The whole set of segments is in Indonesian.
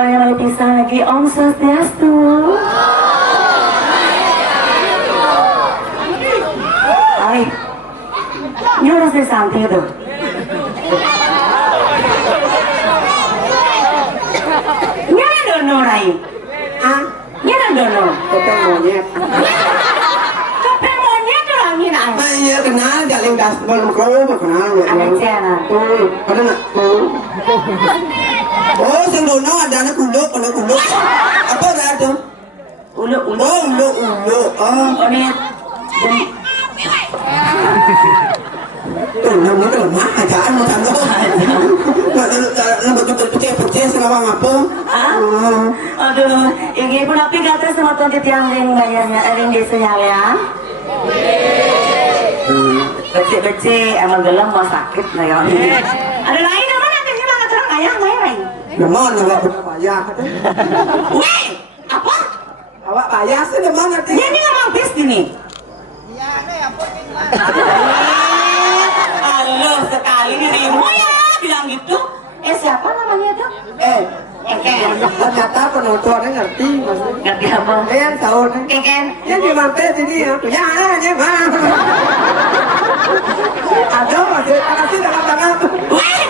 yang lebih pisah lagi Om Swastiastu. Ay, yo no sé sentido. Nyana dono rai. Ah, nyana dono. Topeng monyet. Topeng monyet orang ini ay. Iya kenal jalan gaspol makro kenal ya. Ada cina. Tuh, ada nggak? Oh, sing dono ada anak kuluk. Apa ada? Ulu. Oh, ulu. Oh ini. Tuh, namanya lemah ajaan mau tanda. Nggak betul-betul selama ngapa? Aduh, ini pun api kata sama tuan yang ring bayarnya, ring desanya ya. Becek, emang gelang mau sakit nah ya. Ada lain apa nanti sih banget orang ayah lain. Demon awak bayar. Weh, apa? Awak bayar sih demon nanti. Ini memang bis ini. Iya, nih apa nih? Halo sekali dirimu ya bilang gitu. Siapa namanya tuh? Keken. Ternyata penontonnya ngerti maksudnya. Ngerti apa? Yang tahu nih. Keken. Ya di mantai sini ya. Ya mah. Ada masih kasih dalam tangan. Weh,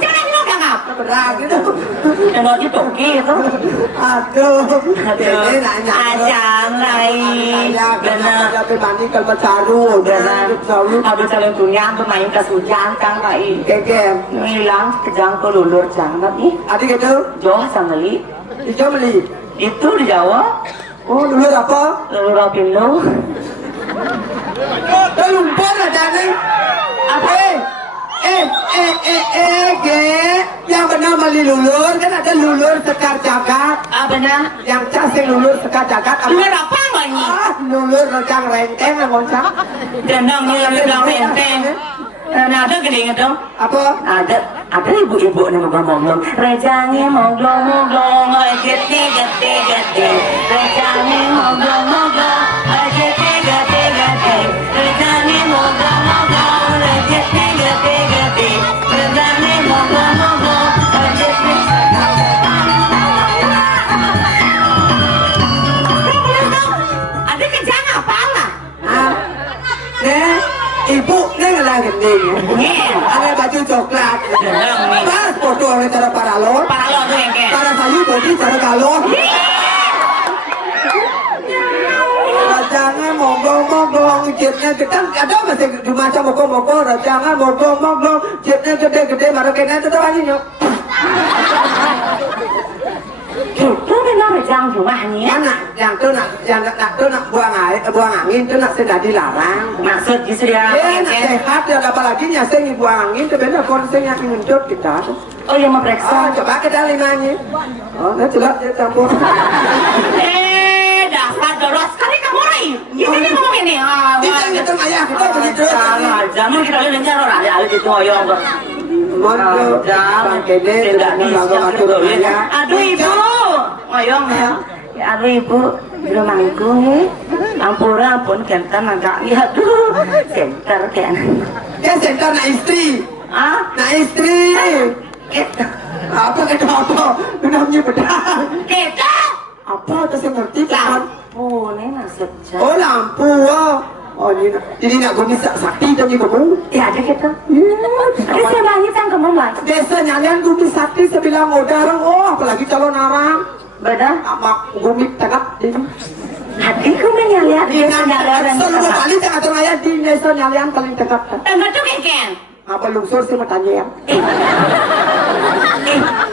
jangan lu gak Berat gitu. yang mau ditoki itu. Aduh. Aduh, Ini nanya. ajang lain. Bener. Ada pembanding kalau baru. Bener. Aduh calon dunia bermain kesujan kan lain. Keken. Hilang kejang ke lulur jangan nih. Adik itu. Joh sangali. Hijau beli. Itu di Jawa. Oh dulu apa? Lulur apindo. Lumpur ada nih. Apa? Yang benar beli lulur kan ada lulur sekar jagat. Benar. Yang casing lulur sekar jagat. Lulur apa bani? Lulur rejang renteng yang ngoncang. Denang lulur renteng. Nah ada gede dong. Apa? Ada ibu-ibu nih ngomong rejangnya moglong gede rejangnya moglong gede rejangnya moglong gede rejangnya moglong ada kejang apa lah? Ibu nih lagi nih. Ada baju coklat. Pas foto oleh cara paralon. Paralon tuh yang kayak. Para sayu bodi cara galon. Rajangnya monggong, jibnya gedang. Ada masih di macam monggong, rajangnya monggong, jibnya gede, baru kena itu tadi nyok. Itu memang rejang rumahnya. Mana yang tuh nak buang angin tuh nak sudah dilarang. Maksud gitu dia. Nak sehat dan apalagi nyaseng buang angin tuh benar konseng yang ngenjot kita. Oh yang memeriksa. Coba kita limanya. Oh, nah coba dia campur. Dasar doros sekali kamu lain. Ini ngomong ini. Kita ngitung ayah kita begitu. Jangan kita lihat dengar orang ada gitu oyong. Jangan tidak bisa. Aduh ibu, oyong ya. Aduh ibu, rumahku nih. Ampura ampun kentan agak aduh. Center kan. Ya center nak istri. Nak istri. Kita. Apa kita apa? Namanya pedang. Kita. Apa tu saya ngerti kan? Lampu nih maksudnya. Oh lampu oh ini nak guni sakti tadi kamu? Ya ada kita. Tapi saya banyak yang kamu lagi. Desa nyalian gumi sakti sebilang modal. Oh apalagi calon arang. Benar. Amak gumi tengah ini. Hatiku menyalian. Desa nyalian. Seluruh kali tengah tengah di desa nyalian paling dekat. Tengah tuh keken. Apa lungsur sih bertanya ya?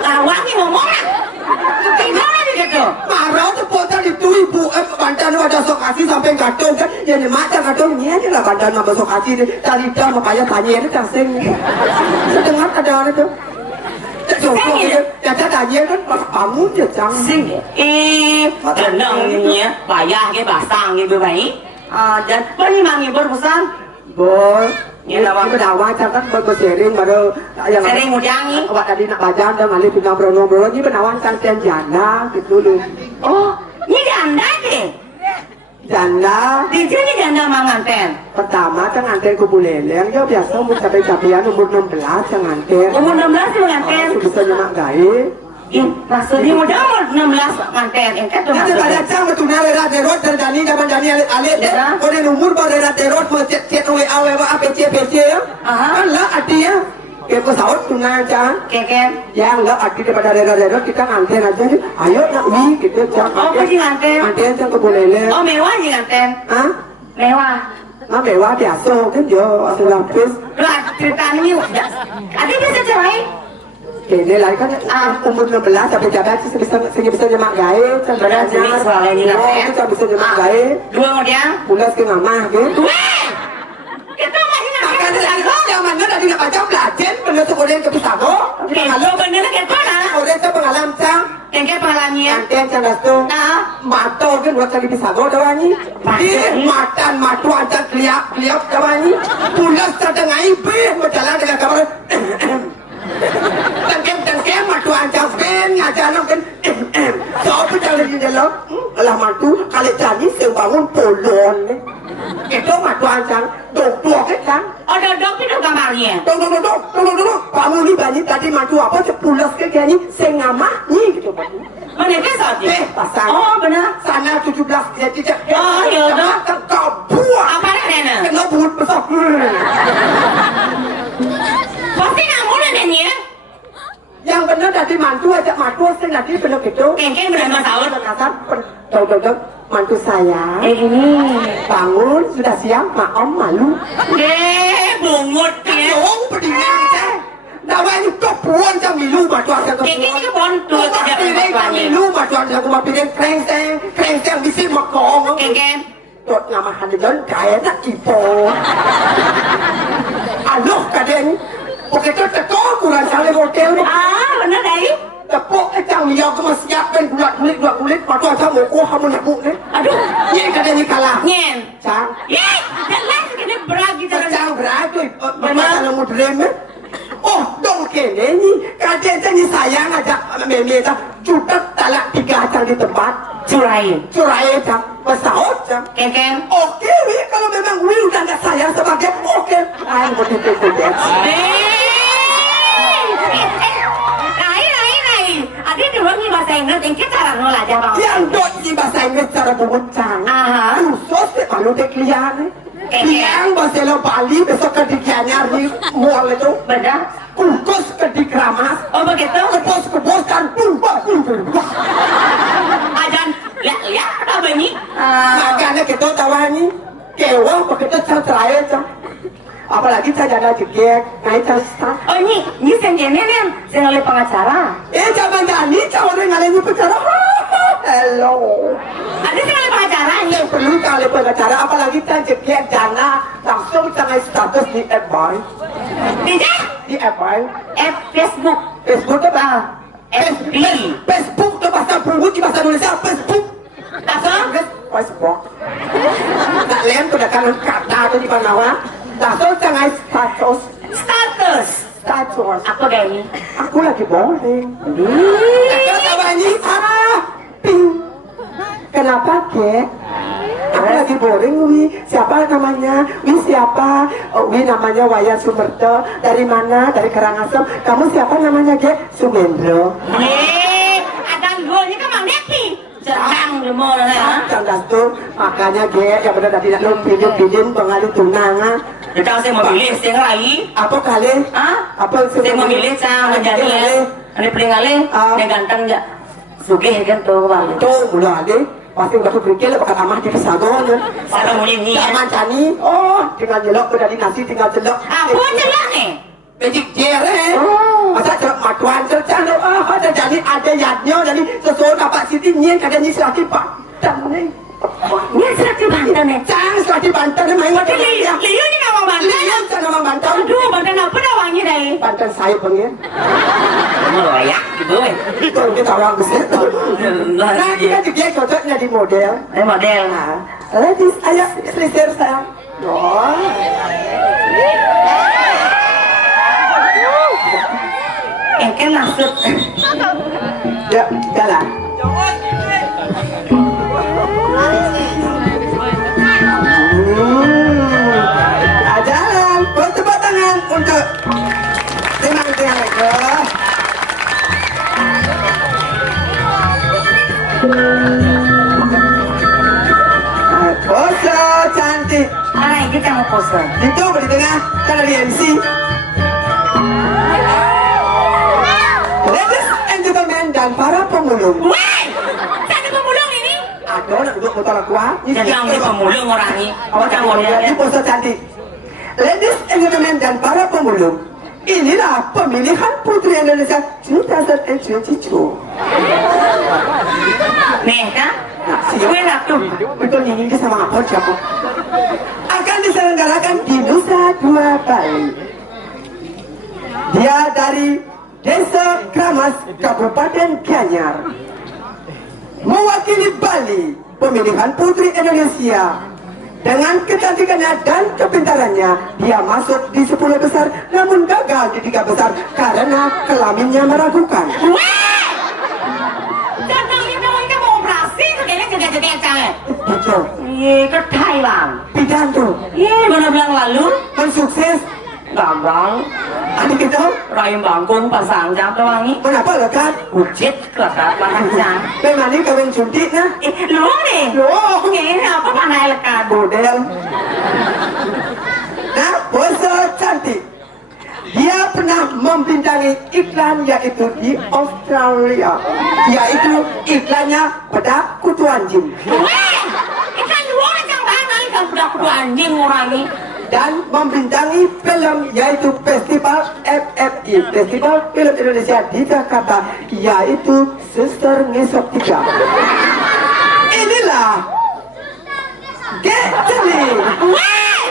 Lawangi ngomong. Gimana gitu? Marah tuh potong itu ibu bantan ada sok kasih sampai gatung kan? Ya ni macam gatung ni aja lah bantan mah sok kasih cari dah makanya tanya itu kasing. Setengah ada orang itu. Contoh kita tanya kan bangun je cang. Sing. Tenangnya bayar ke basang gitu baik. Dan beri mangi berpesan. Boy. Ini berdakwah kan bersering baru yang sering mudangi. Awak tadi nak baca dan ngalih pinang berono ini benawan kan janda gitu dulu. Oh, ini janda deh. Janda. Di sini janda manganten. Pertama kan nganten ke Buleleng, ya biasa umur sampai capian umur 16 yang nganten. Umur 16 tuh nganten. Bisa nyemak gawe. Iya, maksudnya modal 16 nganten engke tuh. Nanti pada cang betuna lera derot dan zaman Dani alit ya. Kau umur pada lera derot cet WA APC ya. Kan lah artinya kayak pesawat tuna cang. Keken. Yang lah arti daripada lera derot kita nganten aja. Ayo nak wi gitu cang. Oh, pergi nganten. Nganten cang ke boleh. Oh, mewah sih nganten. Hah? Mewah. Nah mewah biasa kan jo asal lapis. Lah, ceritanya yuk. Ada bisa cerai. Kene lah kan umur 16 sampai jabat sih bisa nyemak gawe Benar sih soalnya ini nggak bisa bisa nyemak gawe dua model bulan ke mama gitu kita masih makan lagi yang mana tadi nggak baca belajar bener sekolah ke pisago kalau bener kayak mana sekolah itu pengalaman cang kayak pengalamannya nanti cang dastu mato kan buat cari pisago dawani matan matu aja kliap dawani bulan setengah ibu berjalan dengan kabar tangkem matu ancam kan ngajaran kan so berjalan di dalam lah matu kali tadi bangun polon itu matu ancam dok kan oh dok itu kamarnya dok kamu ni banyak tadi matu apa 10 ke kayaknya sengama ni gitu mana ke saatnya pasang oh benar sana 17 jadi oh ya dok kau buat apa nenek kena buat besar pasti kamu neneknya yang benar tadi mantu aja mantu tadi benar gitu kengkeng benar masalah kasar tahu mantu saya ini bangun sudah siap maom malu bungut ya dong berdingan aja nawanya kepuan jam milu mantu aja kengkeng ke bontu tidak jam milu mantu aja aku mau pilih kreng bisa makong kengkeng tot nama hadiran kaya nak ipo aloh kadang oke tu tekor kurang cari hotel benar dari tepuk cang liau ke masih siapkan dua kulit patu aja mau kamu nak buk ni aduh ni kadang ni kalah nyen cang jelas kena beragi cang beragi benar nak mudrem oh dong kene ni kadang ni sayang aja meme dah cutat talak 3 cang di tempat curai cang pesawat cang kengkeng oke wi kalau memang wi udah nggak sayang sebagai oke ayo betul Adik dulu nih bahasa Inggris, ini cara nolak aja bang. yang dot di bahasa Inggris cara pembuncang. Khusus deh kalau dek liang. Liang bahasa lo Bali besok ke di Gianyar di mall itu. Benar. Kukus ke di Kramas. Oh begitu? Kebos kan pumpa. Ajan, lihat apa ini? Makanya kita tawani kewa begitu cerai cang. Apalagi saya ada jegek, naik casta. Oh ini senjene nih, saya oleh pengacara. Zaman Dani, orang ngalami pengacara. Hello. Ada saya oleh pengacara ini. Perlu kali pengacara, apalagi saya jegek jana langsung sangat status di FB. Di FB. Facebook. Facebook itu apa? FB. Facebook itu bahasa Punggut di bahasa Indonesia Facebook. Apa? Facebook. Tak lem tu dah kanan kata tu di Panawa. Langsung sangat status. Status. Apa gaya ini? Aku lagi boring. Kakak tawani ping. Kenapa ke? Aku lagi boring Wi. Siapa namanya? Wi siapa? Wi namanya Wayan Sumerto. Dari mana? Dari Karangasem. Kamu siapa namanya ke? Sumendro. Ada gue kan mana sih? Sedang demo lah. Candas tuh makanya ke yang benar tadi nak lu pidin pengaruh tunangan. Kita saya memilih yang lain. Apa kali? Apa saya memilih saya menjadi ada peringale, dia ganteng enggak? Sugih kan tuh bang. Tuh mulai ada. Pasti udah berpikir lah bakal amah di pesagonya. Saya mulai ni. Zaman cani, tinggal jelok udah di nasi tinggal jelok. Apa jelok ni? Bejik jere. Masa jelok matuan cercan tu. Ada jadi ada yadnya jadi sesuatu dapat siti nyen kadang ni selaki pak. Dan ni. Ni selaki Banten ni. Cang selaki Banten ni main macam ni. Liu ni nama Banten. Liu cang nama Banten. Aduh Banten apa dah wangi dah? Banten saya pengen. Melayak gitu eh. Itu kita orang besar. Nah kita juga cocoknya di model. Model. Ladies, ayo selesai sayang. Kan maksud. Ya, jalan. Jalan, tepuk tangan untuk tenang. Pose cantik. Mana itu kamu pose? Itu di tengah, kan ada MC. Ladies and gentlemen dan para pemulung. Weh, ada pemulung ini? Ada nak duduk motor aku ah. Jangan di pemulung orang ini. Awak jangan ini pose cantik. Ladies and gentlemen dan para pemulung. Inilah pemilihan Putri Indonesia 2022. Nih kan? Gue nak tuh. Betul nyanyi ke sama apa siapa? Akan diselenggarakan di Nusa Dua Bali. Dia dari Desa Kramas, Kabupaten Gianyar. Mewakili Bali, pemilihan Putri Indonesia. Dengan kecantikannya dan kepintarannya, dia masuk di 10 besar, namun gagal di 3 besar karena kelaminnya meragukan. Weh! Datang ini kita mau operasi, segala jaga-jaga cewek. Betul. Iya, kedai bang. Pidato, Iya, benar bilang lalu. mensukses. Gagal. Adik itu, Rahim bangkung pasang jam wangi. kenapa lekat? Ujit kelekat pasang jam. Memang ini kawin suntik nah? Lu nih. Loh, Ini apa mana lekat? model. Nah, pose cantik. Dia pernah membintangi iklan yaitu di Australia. Yaitu iklannya pada kutu anjing. Weh! Ikan dua yang bahan kali kan udah kudu anjing orang ini. Dan membintangi film yaitu Festival FFI, Festival Film Indonesia di Jakarta, yaitu Suster Ngesot 3. Inilah Getli. Weh!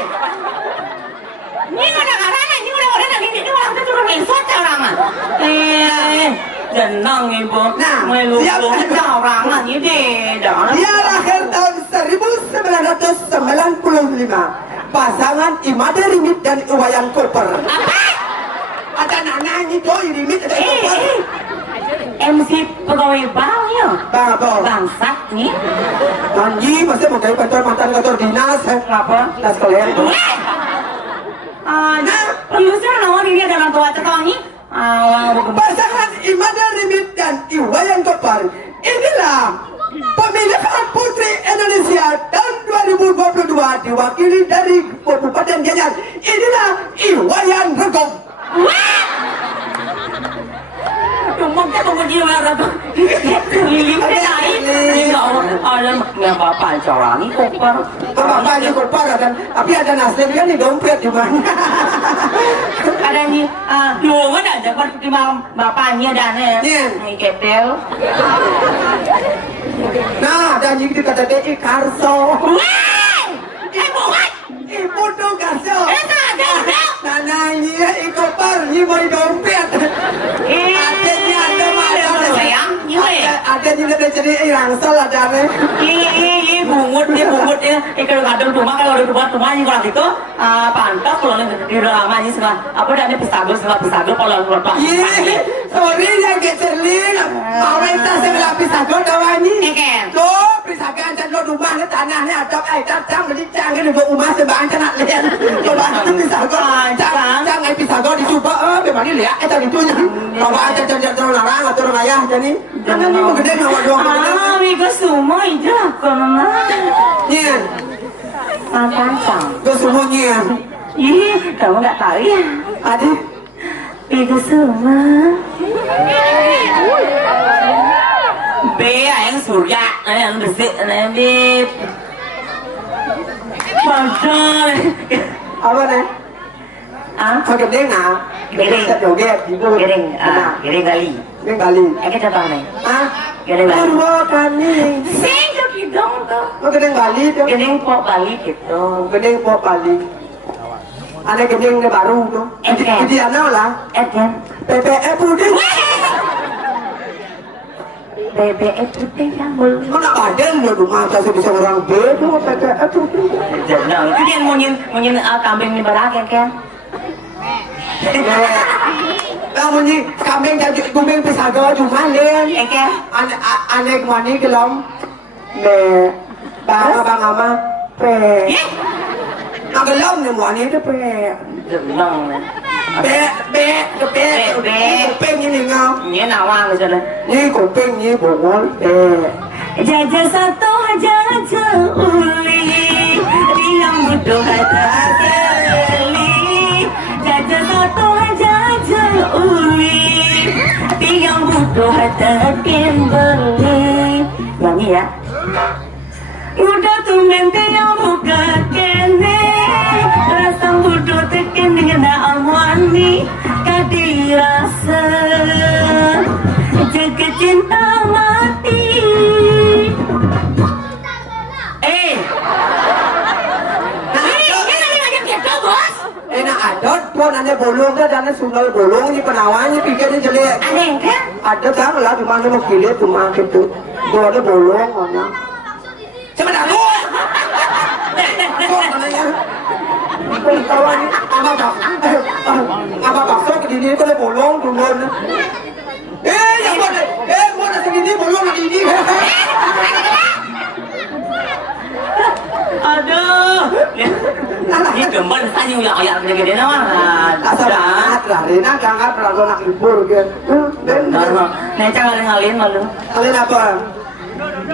Ini udah karena ini udah ini orang itu cuma ngesot orang ah. Jenang ibu. Nah, melu siap. orang ini deh. Dia lahir tahun 1995. Pasangan Imade Rimit dan Iwayan Koper. Apa? Ada nyanyi doi Rimit ada Koper. MC pegawai bank ya? Bang apa? Bangsat nih. Nyanyi masih mau kayak kantor mantan kantor dinas. Apa? Tas kalian. Weh! Produser nawan ini ada orang tua cekal nih. Pasangan Imade Rimit dan Iwayan Koper. Inilah pemilihan Putri Indonesia tahun 2022 diwakili dari Kabupaten Gianyar. Inilah Iwayan Regong. Wah! Cuma kita mau dia merah tuh. Lilim ke lain. Ada yang bapak corang ini koper. Bapaknya Koper kan, tapi ada nasib kan di dompet di mana? Ada nih, lu kan ada di malam bapaknya dan ini ketel. Nah, dan jadi kata DI Karso. Wah! Bukan. Ibu tuh Karso. Ada. Nah, ini Koper, ini mau di dompet. Adanya ada mana? Sayang, Ada juga dari jadi rangsel ada nih. bungut dia kalau kadang kalau di rumah ini kalau gitu pantas kalau di rumah ini sekarang apa ada pisagel kalau lupa Sorry yang gecelin. Pemerintah sebelah pisagel dawani. Tuh pisagel dan lo rumah ni tanahnya ada cang beli cang ni buat rumah sebang kena lihat. Coba tu pisagel cang pisagel dicoba memang ni lihat tadi tu nya. Kalau ada jangan larang atau orang ayah jadi. Jangan ni mau gede mau doang. Amigo semua itu karena Nyen, pancang. gue semua nyen. Ih, kamu nggak tahu ya? Adik, Amigo semua. B yang surya, yang bersih, yang di Padahal. apa nih? Ah, Kau gede nggak? Gede. Joget, gitu. Giring, giring kali. Ini kali. Kita tahu nih. Ah, Giring kali. kedua kali. Sing tuh hidung tuh. Lo gede kali tuh. Giring kok balik gitu. Gede kok kali. Ada gede yang baru tuh. Jadi anak lah. Eden. PPF udah. BBM putih yang belum. Mana ada lo rumah saya bisa orang B tuh PPF tuh. Jangan. Itu dia mau nyin kambing ni berakhir kan? Kamu ni kambing jadi kumbing pisago cuma len. Eke. Anek mani kelom. Le. Bang ama. Pe. Nagelom ni mani tu pe. Jangan. Kuping ni ngau. Ni nawang ke sana. Ni kuping ni bongol. Jajah satu jajah uli, yang butuh kata seli. Jajah satu jajah uli, yang butuh kata Kimberly. Nyanyi ya. Udah tumben yang buka kene, rasa butuh tekan dengan amwani, kadi rasa jaga cinta mati. Enak adot, pun ane bolong dah, dan sundal bolong ni penawanya pikirnya jelek. Ada kan? Ada kan lah, cuma mau kilit cuma gitu. Kalau ada bolong, mana? Cuma dah tu. Kau mana ya? Kawan ni, apa bakso ke diri kau le bolong turun. Yang mana? Mana segini bolong ke diri? Aduh, ini gemen saja uyak gede nama. Asal banget lah, Rina jangan terlalu nak libur ke. Nih ngalin malu. Kalian apa?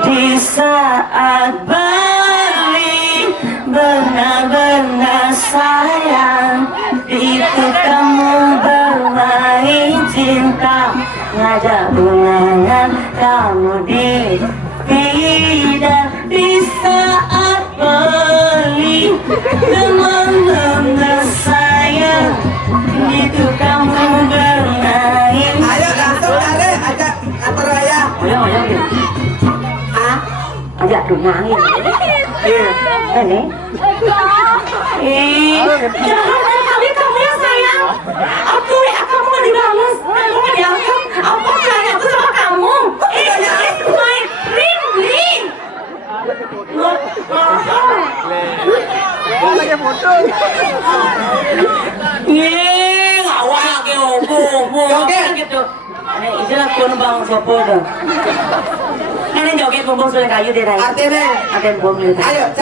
Di saat balik benar-benar sayang, itu kamu bermain cinta, ngajak undangan kamu di tidak di saat balik benar-benar sayang, itu kamu bermain. Ayo langsung cari, ajak antara ya. Ayo. Ajak tunangin. Ini. Jangan kamu ya sayang. Aku kamu dibalas. Kamu diangkat. Apa sayang aku sama kamu? It's my ring. Lagi foto. Ngawak lagi joget gitu. Ini lah kun bang sopo dah. Ini joget bumbung sudah kayu deh. Artinya, Ada bom gitu. ayo.